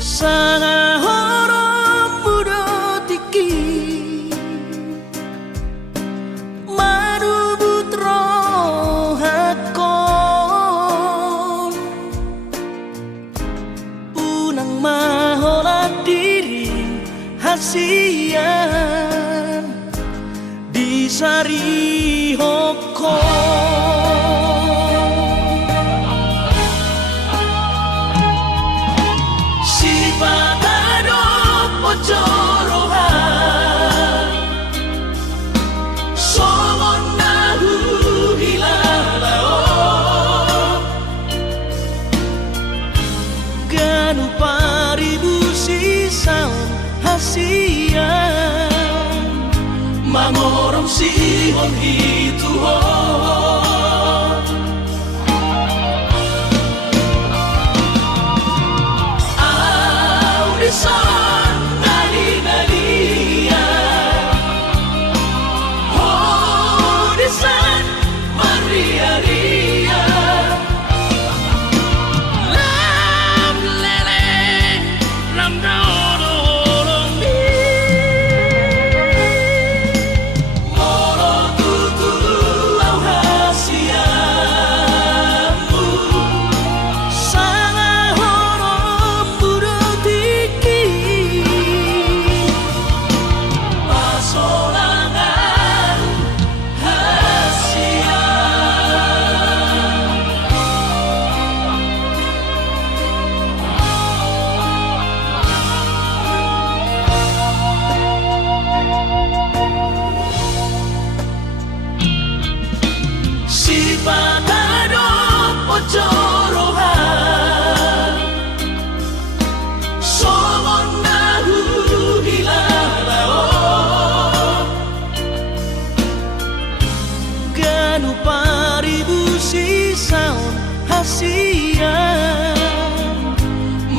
Sangahorom muda tiki Manubutro hakon Unang maholat diri hasian Disari hokon Mangorong sihon itu Audisan nali-nalia Audisan maria-ria Lam leleng lam daun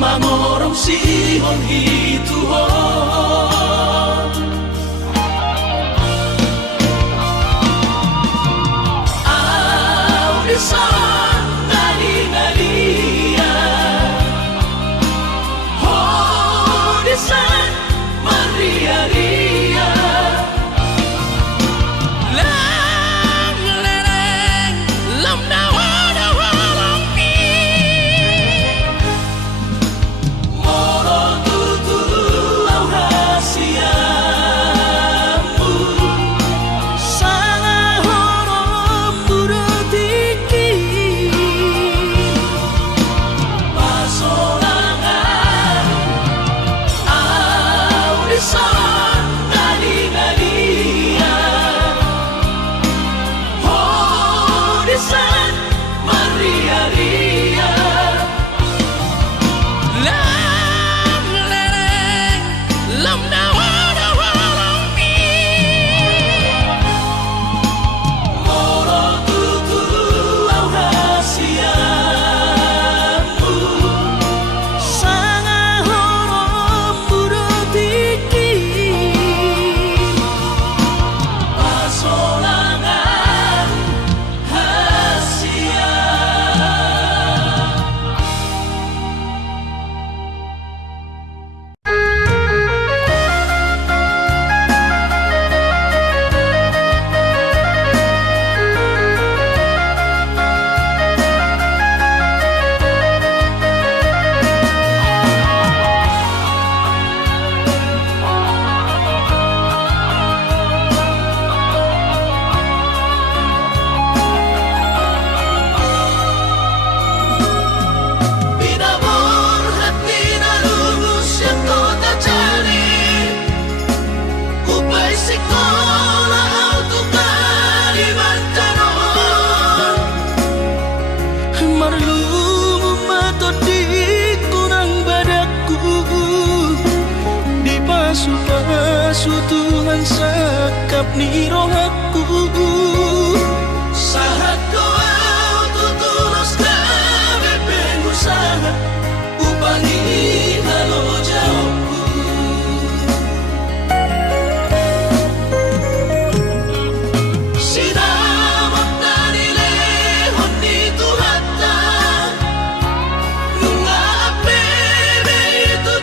Mangorong sihon itu Audisan nali-nalia Audisan maria-ria Lam leleng lam daun Tuhan sekap ni rohaku Sahat kau tutulus kami pengusaha Upangi halo jawabku Sinamak dari lehon itu hatta Nunga apebe itu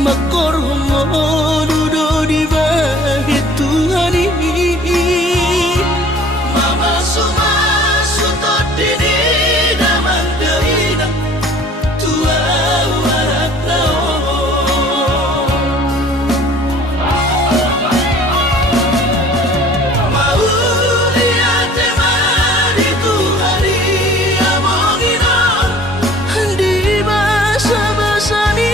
Makormo dudo di bahit Tuhani Mama suma sutot dini damang deina Tua warak lao Mau lihat temani Tuhani amongina Di basa-basa ni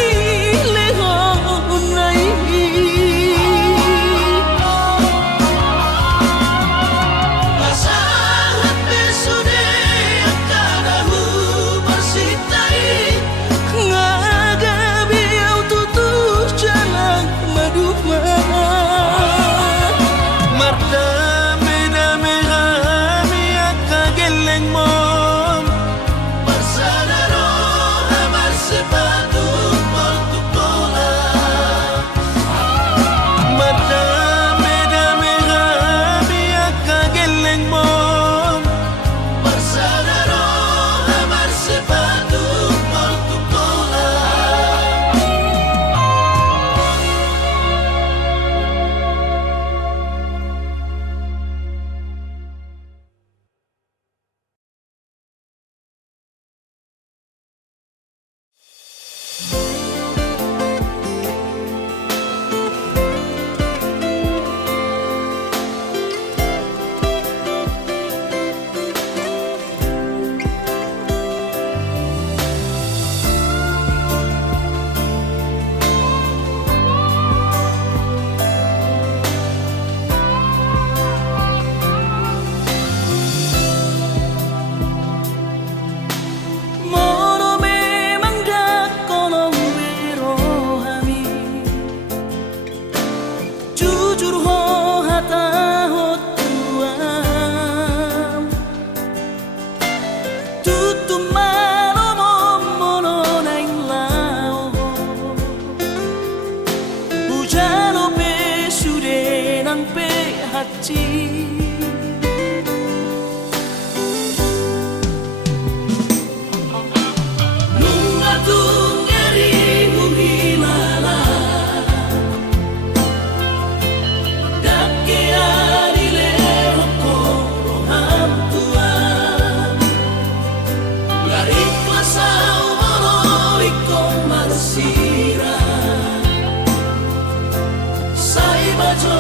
Sai bajo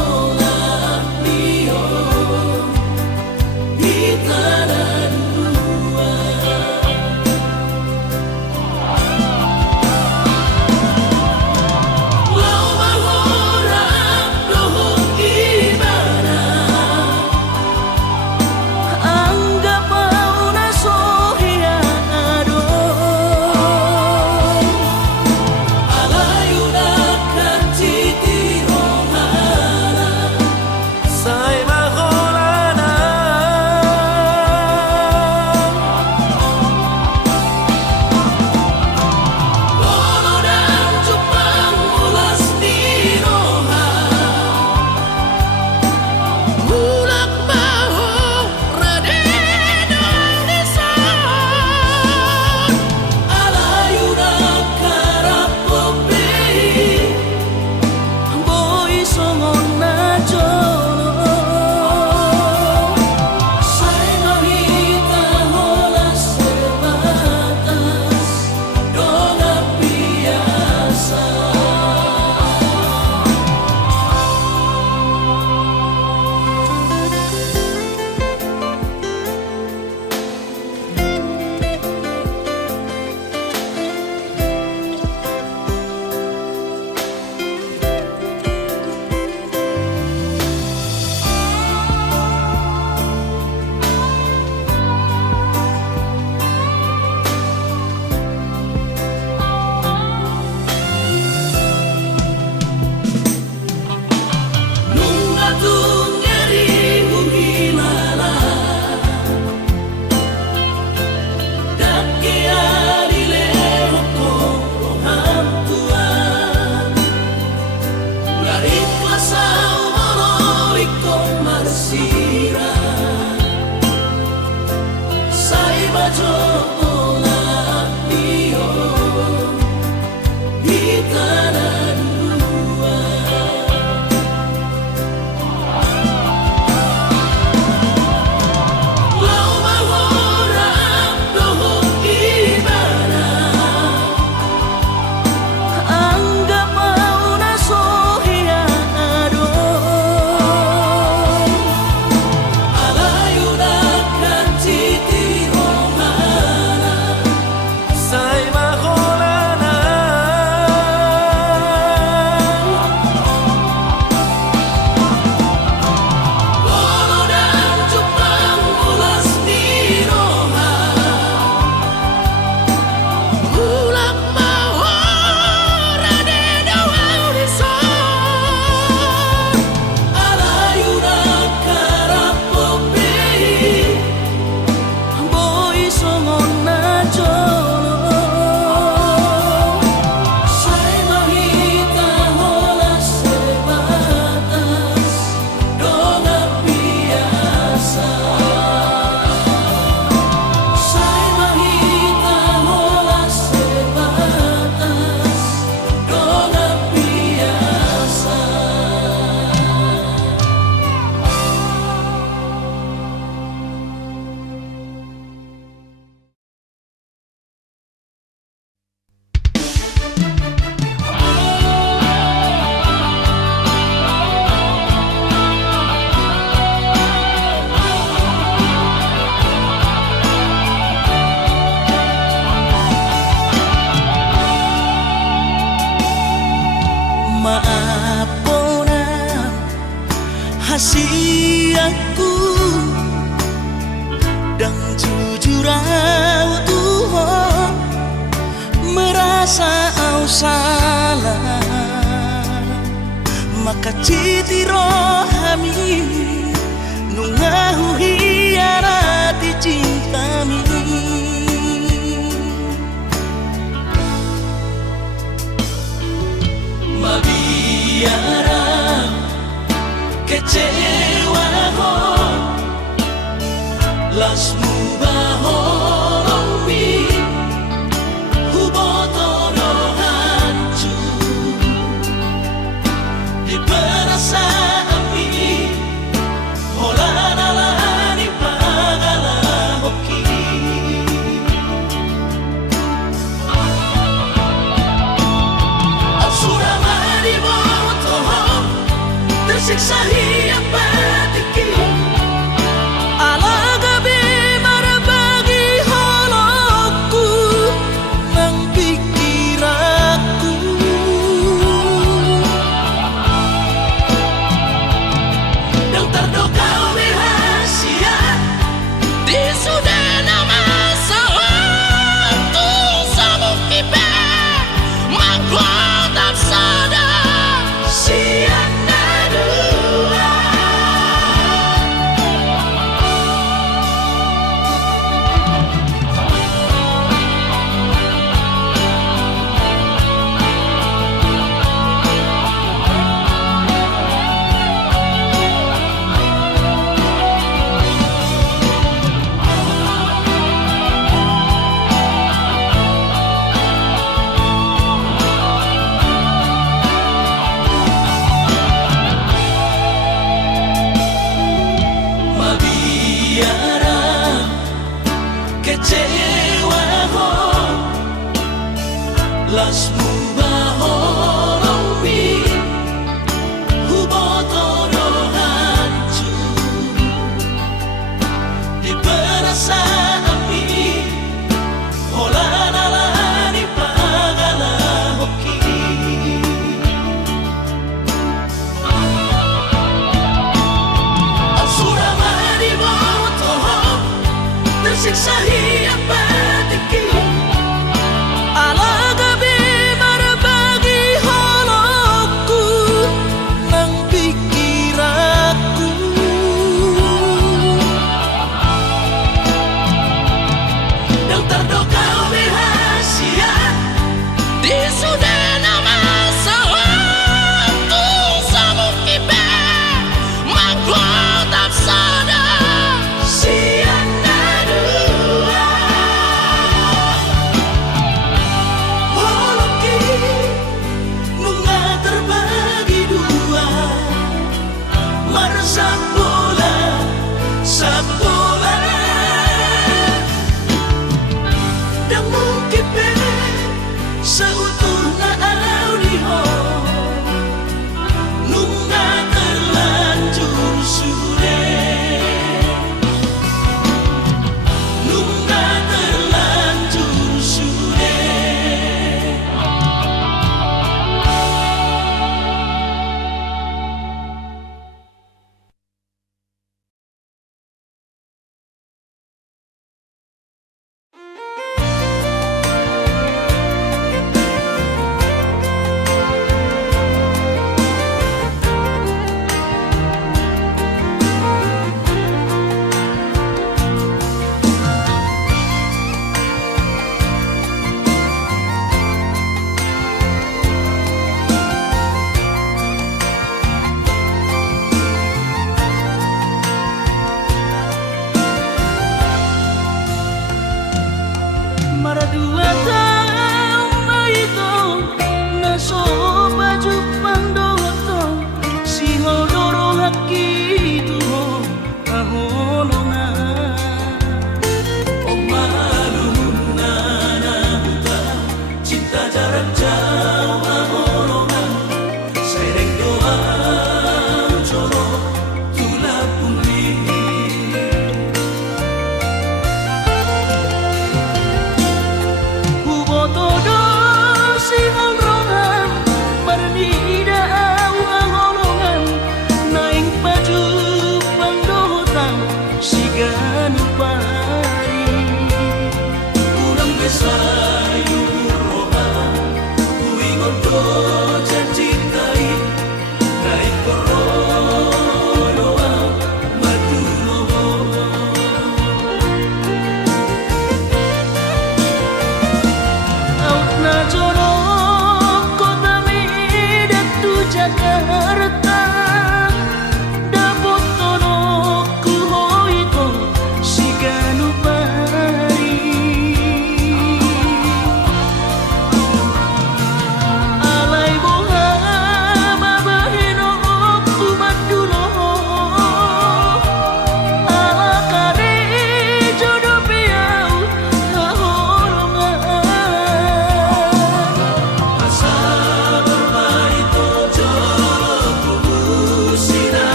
olah mio aku dan jujur au Tuhan merasa au salah maka citi rohami nungahu hiarati cintami mabiara kecewa ho lasmu bahoromi hubotono hancur di perasaan ini holanalani pagala hoki absura mari botoho tersiksa hidup patiki lasmu bahoromi hubotono hancur di perasaan ini holanalani pagala hoki absura mari botoho tersiksa hidup patiki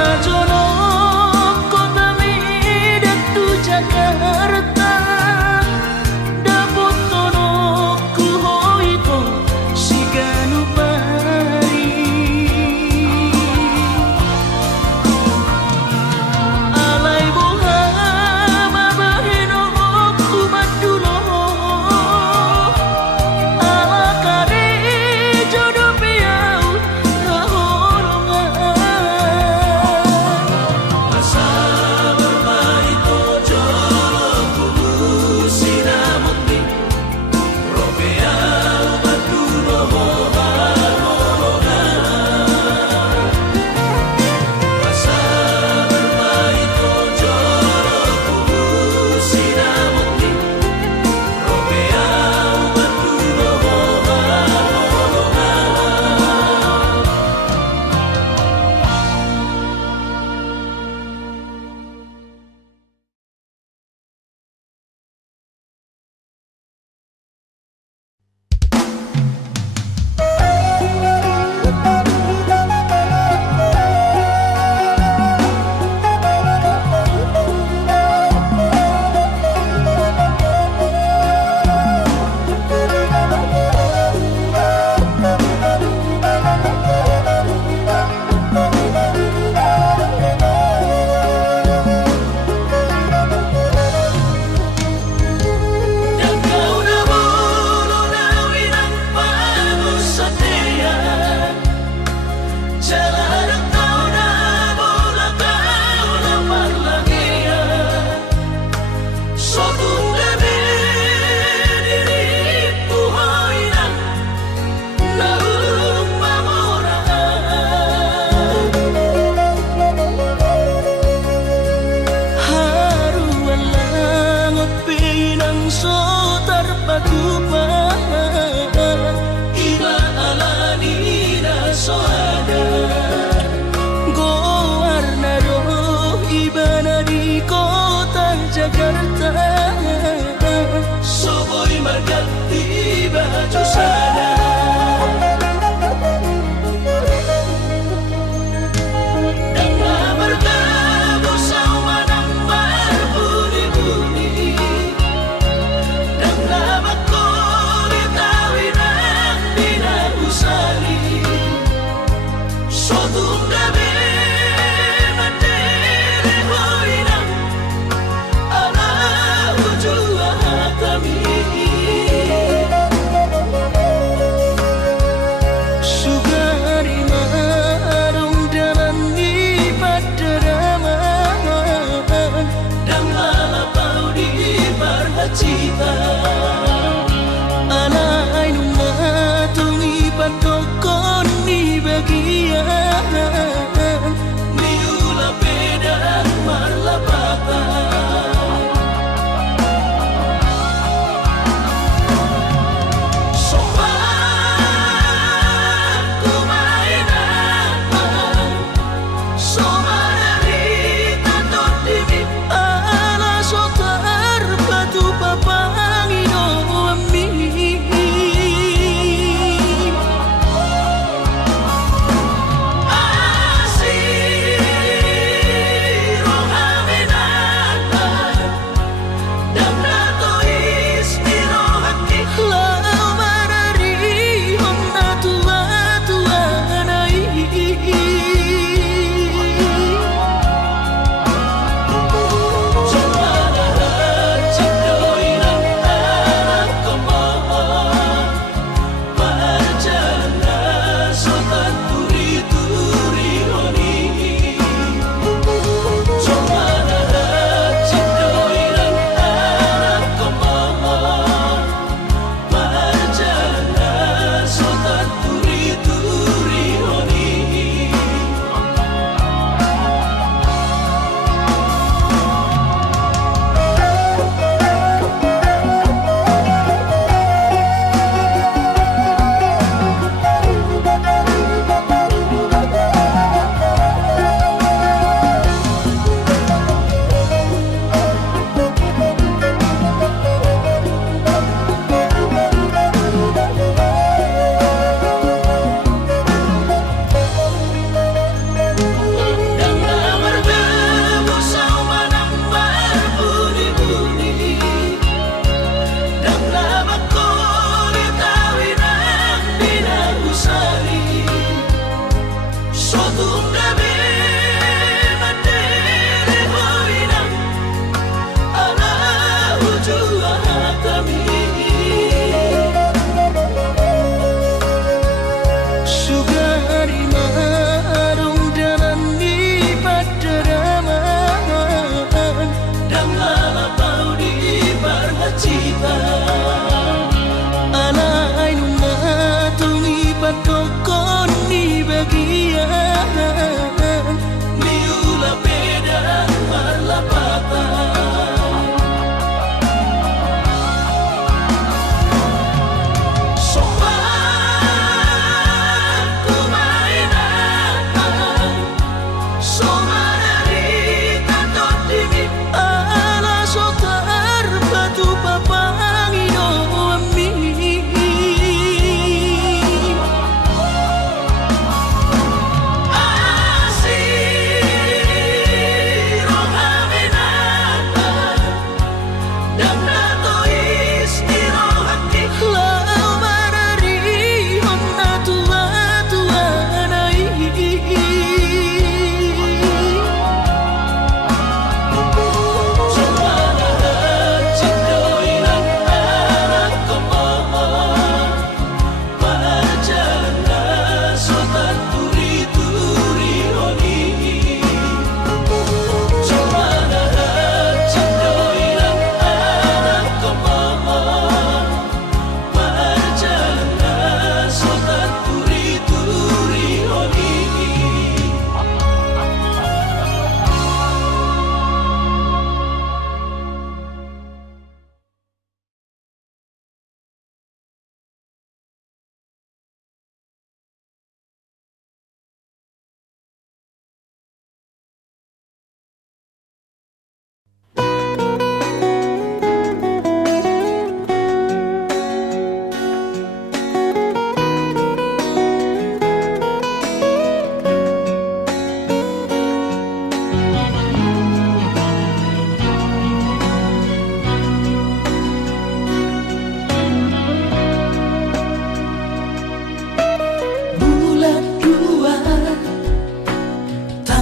Najono kota midatu Jakarta dapotono kuhoito siganu pari alai boha mabaheno kumadulo ala kare jodoh piau kahorongan masa bermain tojo kubusina mukti robea madulo masa bermain tojo kubusina mukti robea madulo Jakarta Soboy margati baju sana dengan bertamu saumanang berbuni-buni dengan makuli tawinang dinang usali sotung gabe mandiri hoinang ala ujua hatami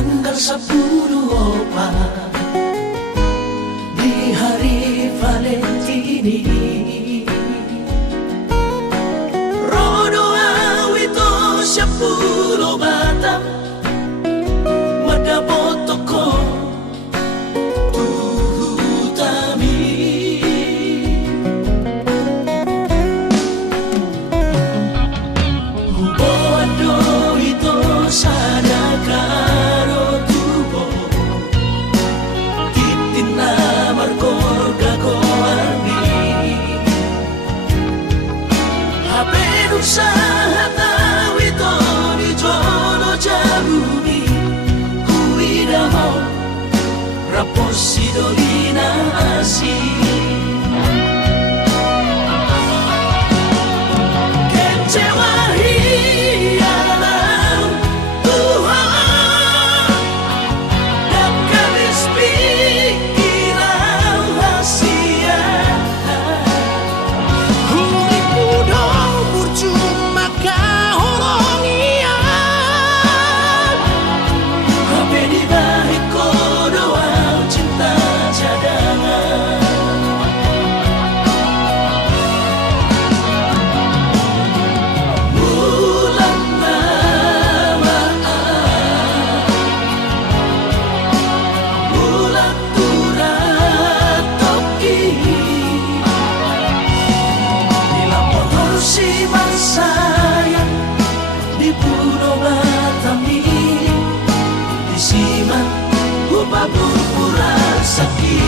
tanggal 10 di hari Valentini. Rodo awito 10 batang madapotoko tuhutami. Huboado ito sana karo tubo titin na markor gagoarni hapenuk sa hatawito ni jono jabuni kuidamo raposi dolina asi kecewa hialau Tuhan dan kabis pikiran rahasia huri mudo percuma kahoronian hape di balik kodoa cinta cadangan. Bulan namaan bulan turat toki bila motor si sayang di Pulau Batami di Siman Hupa Purpura sakit.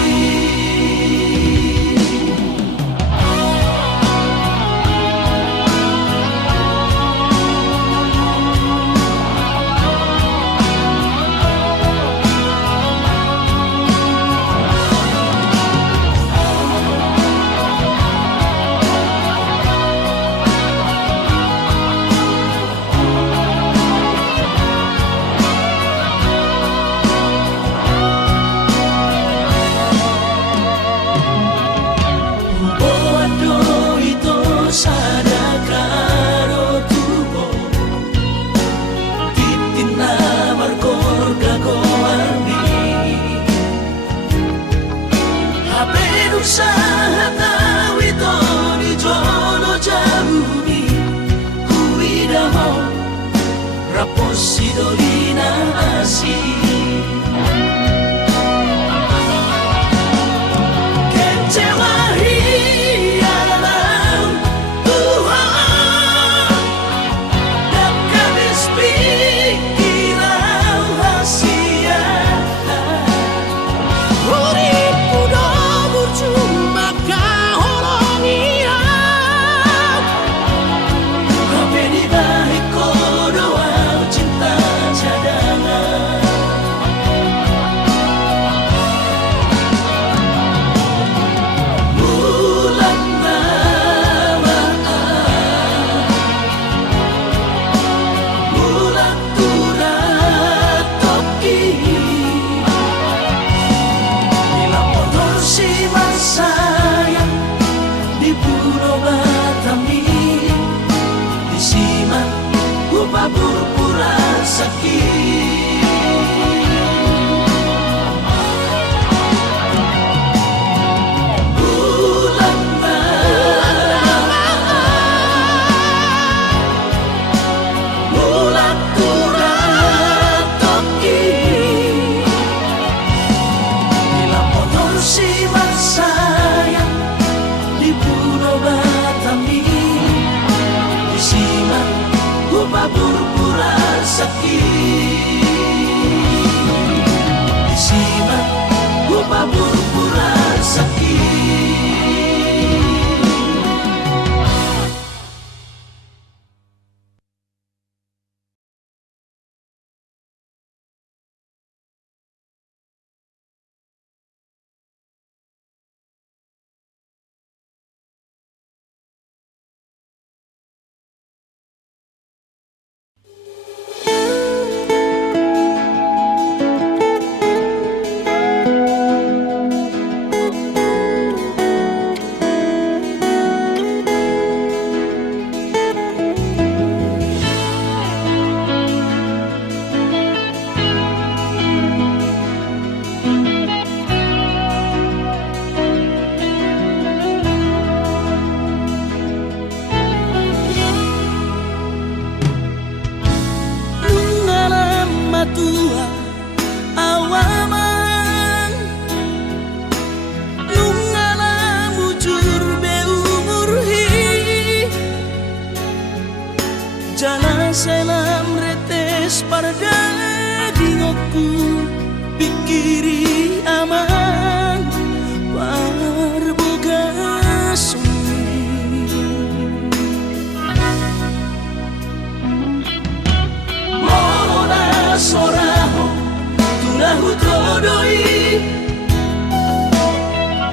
doi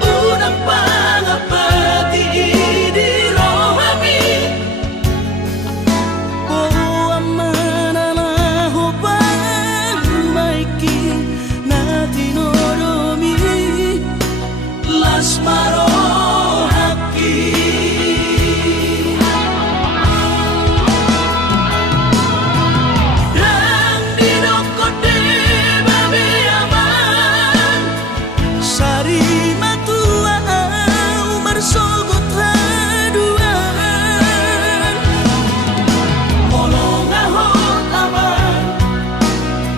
unang pangapati di rohami o amanalaho pagmaiki na tinoromi las marohaki dan dinokote babe aman sari matua umar sogot haduan molong ahot aman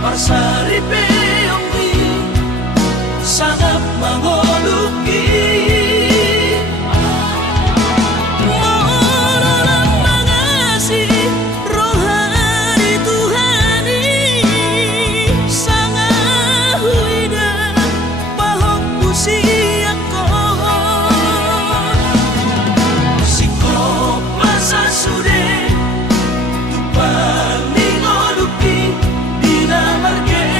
parsari peongmi sangat mangoluki mololang mangasi rohani Tuhani sangat huida pahok pusiako sikop masa sude tupang ningoluki dina margeleni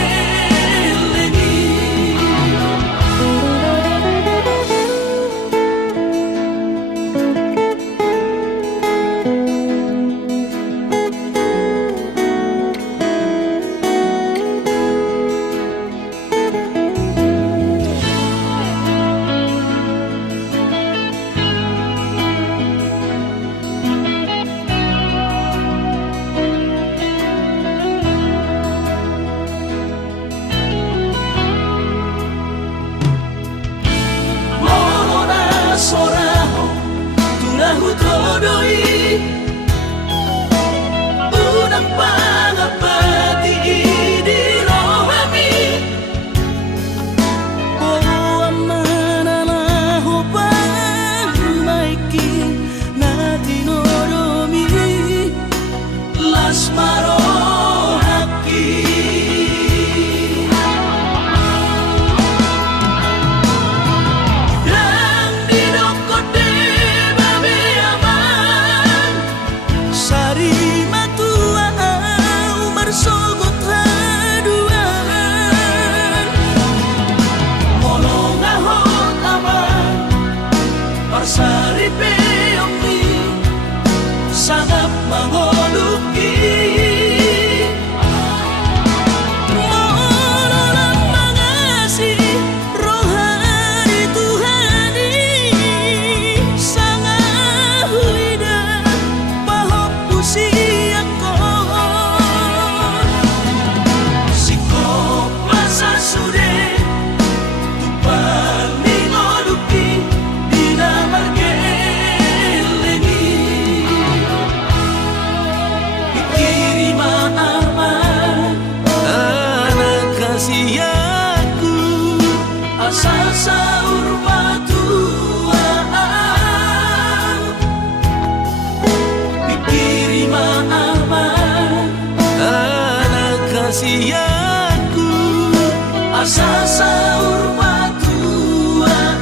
Morona soraho tunahu todoi unang pangapati di rohami o amanalaho pagmaiki na tinoromi las marohaki dan dinokote babe aman sari matua umar sogot haduan molong ahot aman parsari peongmi sangat mangoluki mololang mangasi rohani Tuhani sangat huida pahok pusiako sikop masa sude tupang ningoluki dina margeleni ikirima aman anak kasihku asal saur batuaan ikirima aman anak kasihku asal saur batuaan.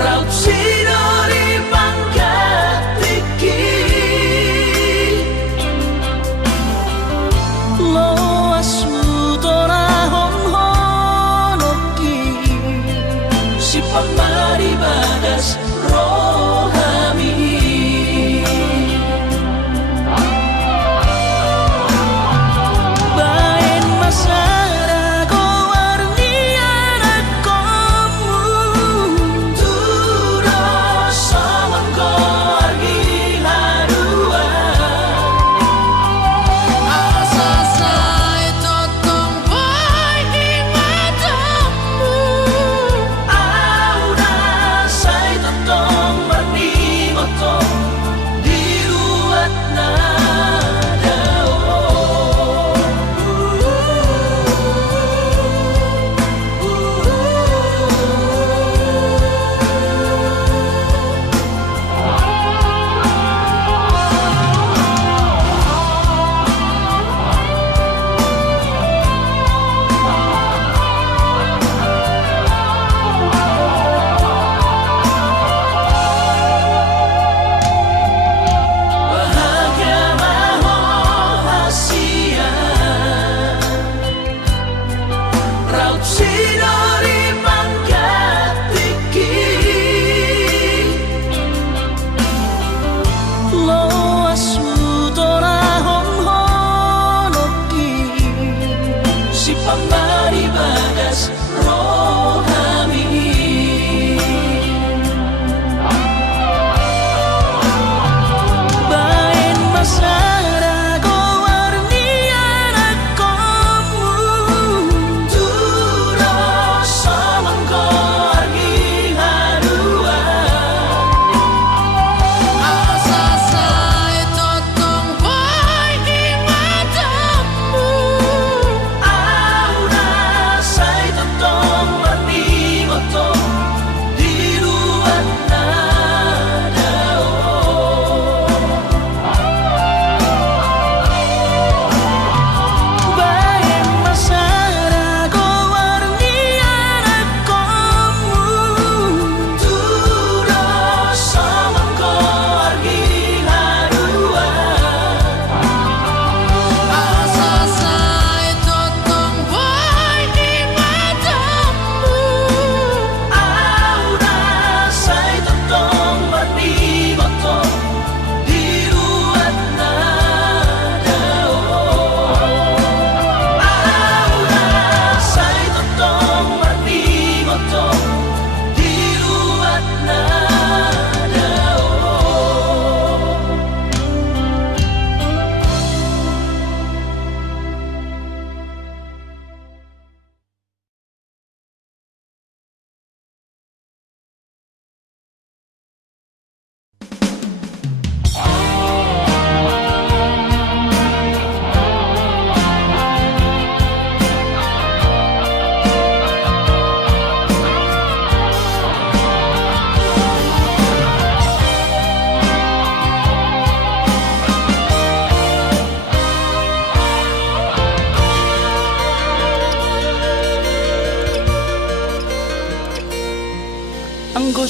Raut sinori pangkat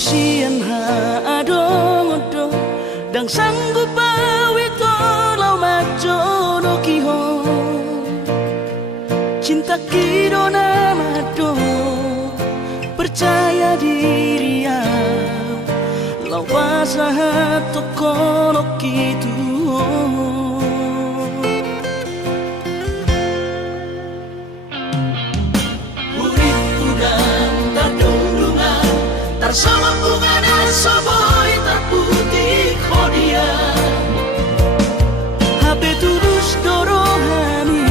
sian ha adong odo dang sanggup awito lau majo no kiho cinta kido namado percaya diri ya lau pasahat tokono kitu sama bunga dan soboy terputih kodia HP tulus dorohani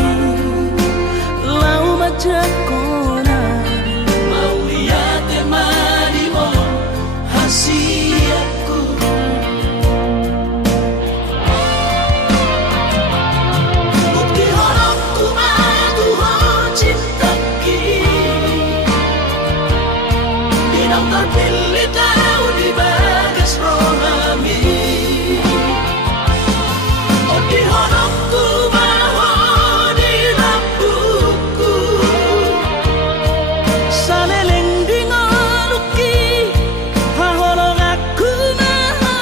lau macam kona mau lihat temani mo hasiatku bukti horokku madu ho cinta kini dinang terpilih tahu di bagas rohami oh di horokku maho di lampuku saleleng di ngoluki haholong aku maho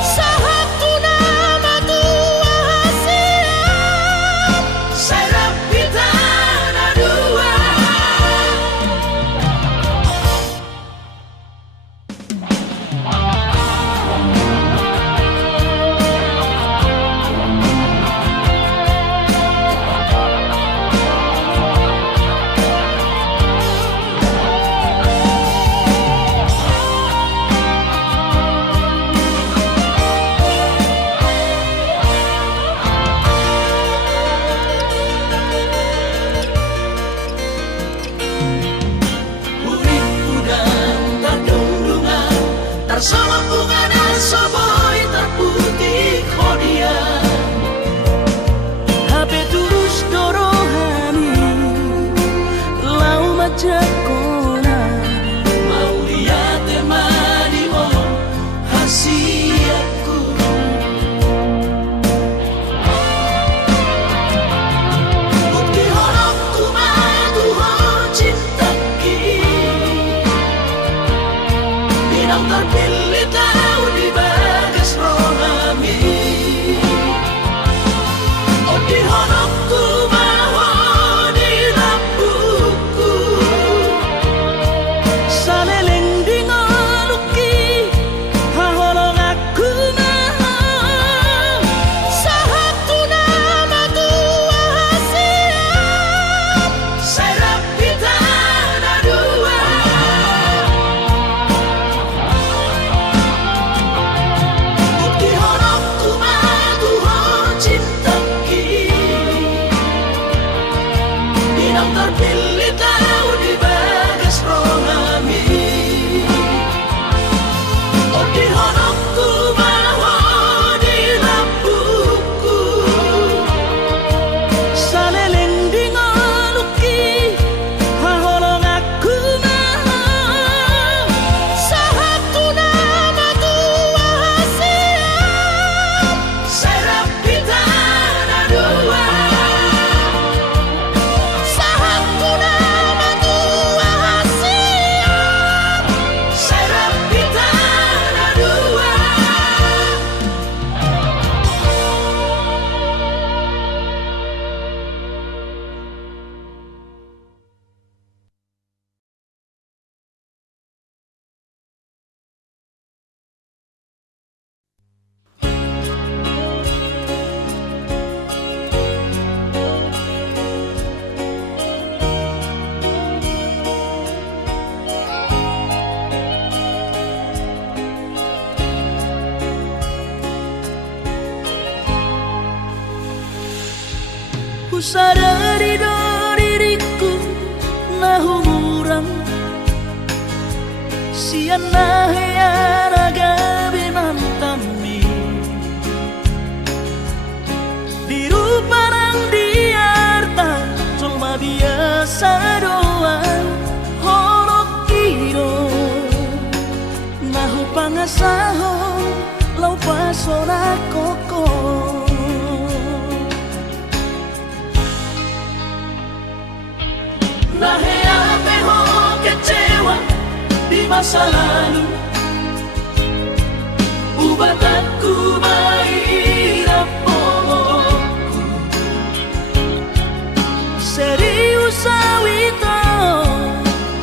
sahaku nama tua hasiat serap kita ada dua sama bunga dan soboy terputih kodia HP tulus dorohani lau macam kona mau lihat temani mo hasiatku bukti horokku madu ho cinta kini dinang terpilih tahu di bagas rohami oh di horokku maho di lampuku saleleng di ngoluki haholong aku maho sahaku nama tua hasiat serap kita ada dua bukti horokku madu ho cinta kini dinang terpilih tahu di bagas rohami oh di horokku maho di lampuku saleleng di ngoluki haholong aku maho sahaku nama tua hasiat serap kita ada dua sahaku nama tua hasiat serap kita ada dua ku sadari do diriku nahu murang sian nahya raga binantami diru parang diarta cuma biasa doang horok kiro nahu pangasaho lau pasona koko Nahea peho kecewa di masa lalu. Ubat aku mahirap pomoku serius awito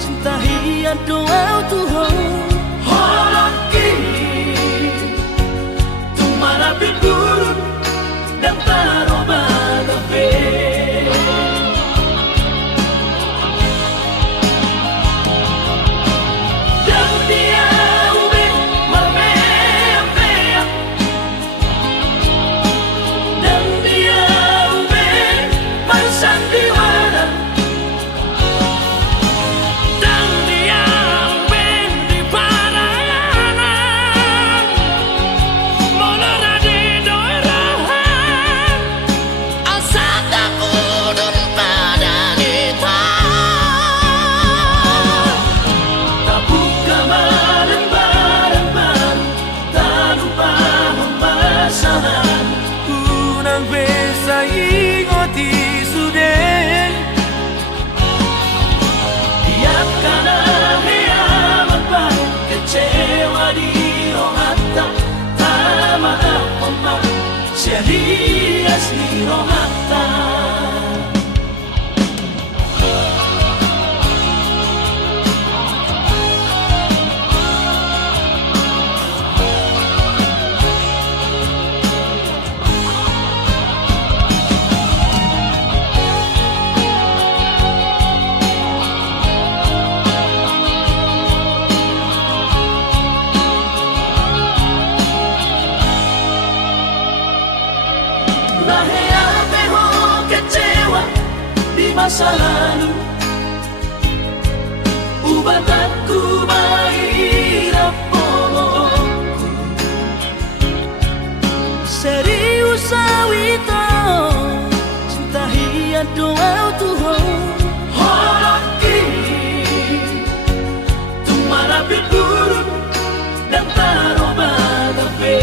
cinta hiat doa Tuhan holaki tumarapi gurun dan taroba gabe dan dia ube mamea dan dia ube marsandiwara dan dia ube di parayanan molora di doirahan asata kudun pada nita tabuka malam bareng-bareng tak lupa pemasangan unang besa ingoti sudah tiap kala hiamat baru kecewa di rohata tama apa serius di rohata kecewa di masa lalu. Ubat aku mahirap pomoku serius awito cinta hiat doa Tuhan holaki tumarapi gurun dan taroba gabe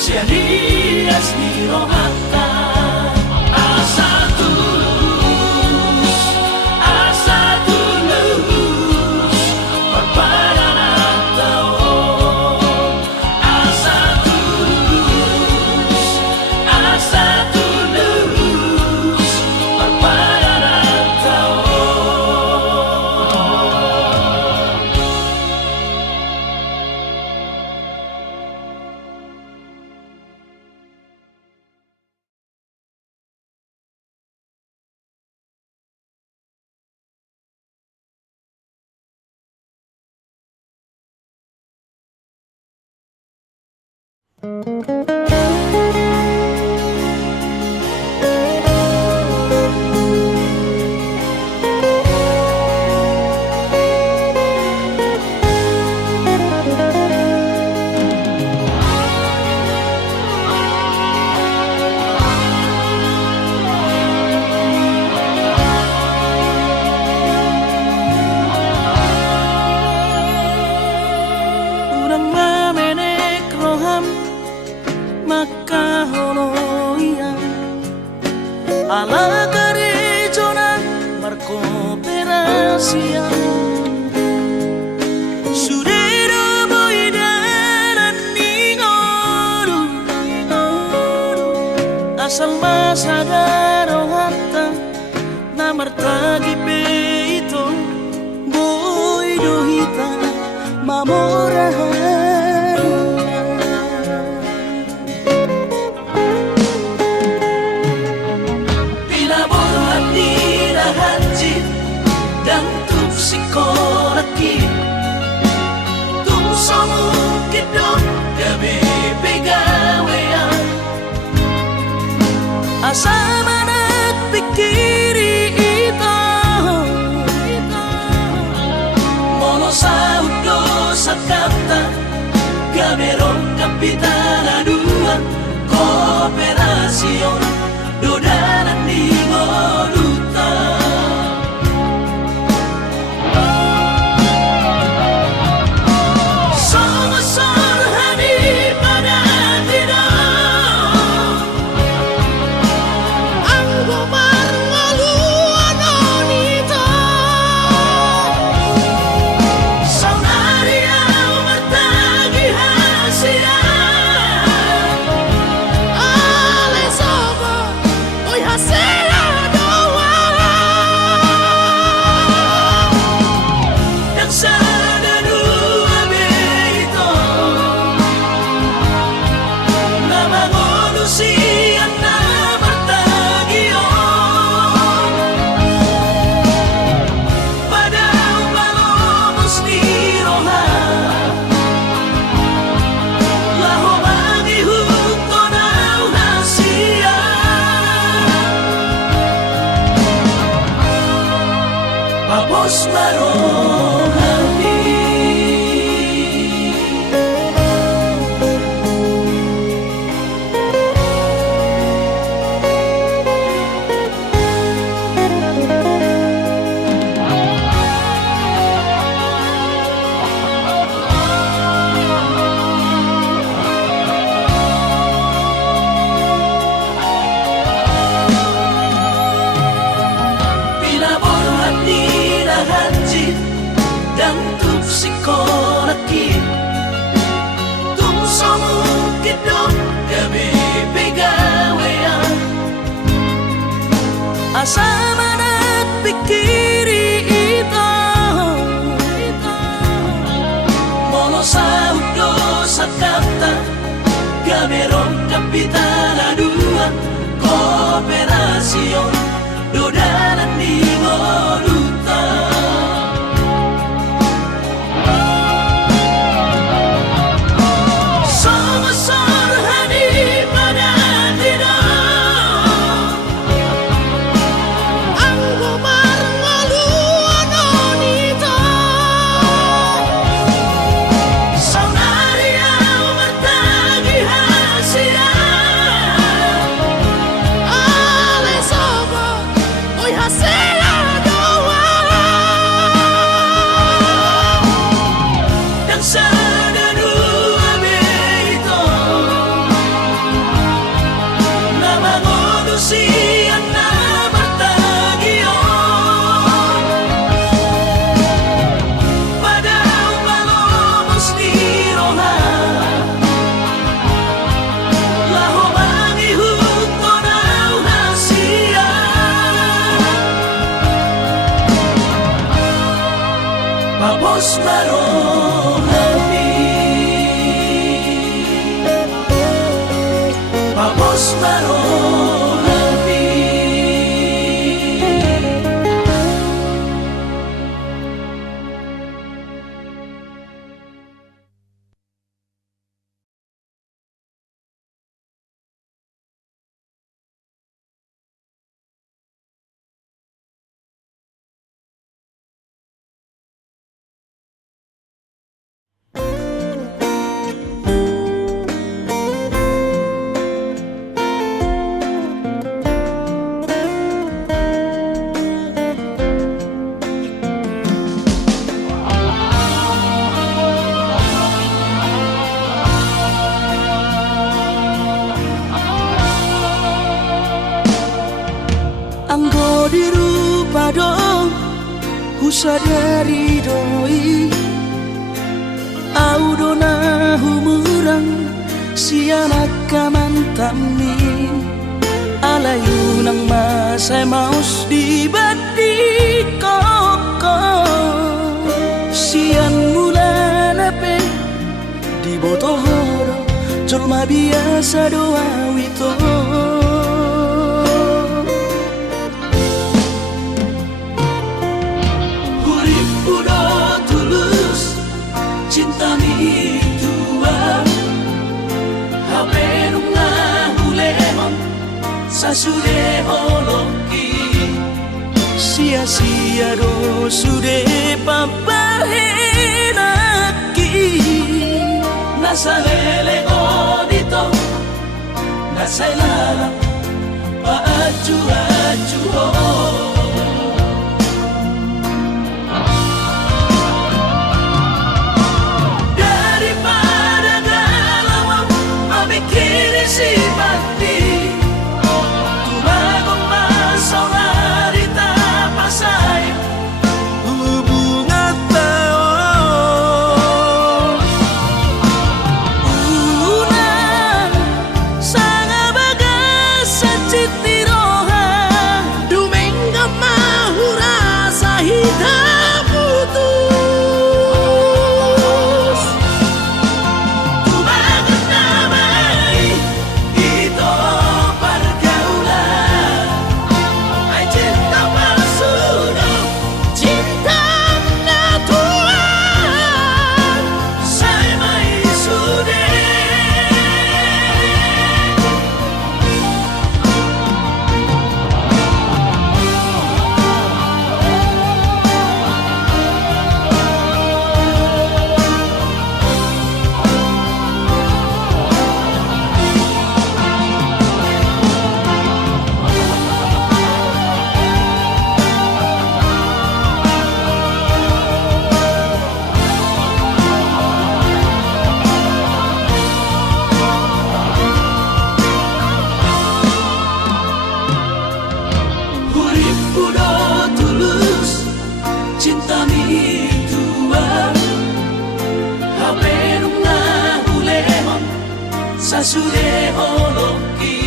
serius di rohata asa tulus perpadanan tahun asa tulus perpadanan tahun. Ala gereja berkooperasi Sudero boidaran ningoru asal masadaro hatta namartagi peito boido hita mamorahan asa manak pikiri ito mono sa udo sa kata gamerong kapitana dua kooperasyon dodanan di Moduta Somasol hani pada tidak ang gumar ngaluan onito saunaria matagi hasia ale sobo oy hasia doa yang sana dua beito na mangolusian na martagion padang malomos ni roha laho mangihuto na hasia Papos marohani Pinaborhat ni lahanjit dan tupsikonakit Tumsomukidok gabi pegawean asa manak pikiri ito mono sa udo sa kata gamerong kapitana dua kooperasyon dodanan di Moduta Somasol hani pada tidak ang gumar ngaluan onito saunaria martagi hasia ale sobo oy hasia doa yang sana dua beito na mangolusian na martagion padang malomos ni roha laho mangihuto na hasia Papos marohani Papos marohani Anggo dirupa dong husadari doi audona humurang sianak kamantami alayu nang masay maus di bati koko sian mula nape di botohoro colma biasa doa wito cinta mi tua hape nunga hulemon sa sudah holoki sia-sia do sudah papahenaki nasa lele odito nasa ilala paaju-aju daripada galau memikiri si mati tumagong masalah di tapak saya hubungan taon unan sangat bagas sacit tiroha dumengga mahu rasa hitam putus tumagong namai itu pergaulan ai cinta palsu cinta natural saya mai sudah Uripku do tulus cinta mi tua hape nunga hulehon sasude holoki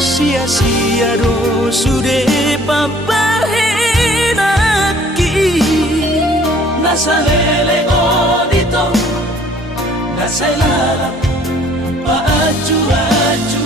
sia-sia do sude papahenaki nasa lele odito nasa ilala paaju-aju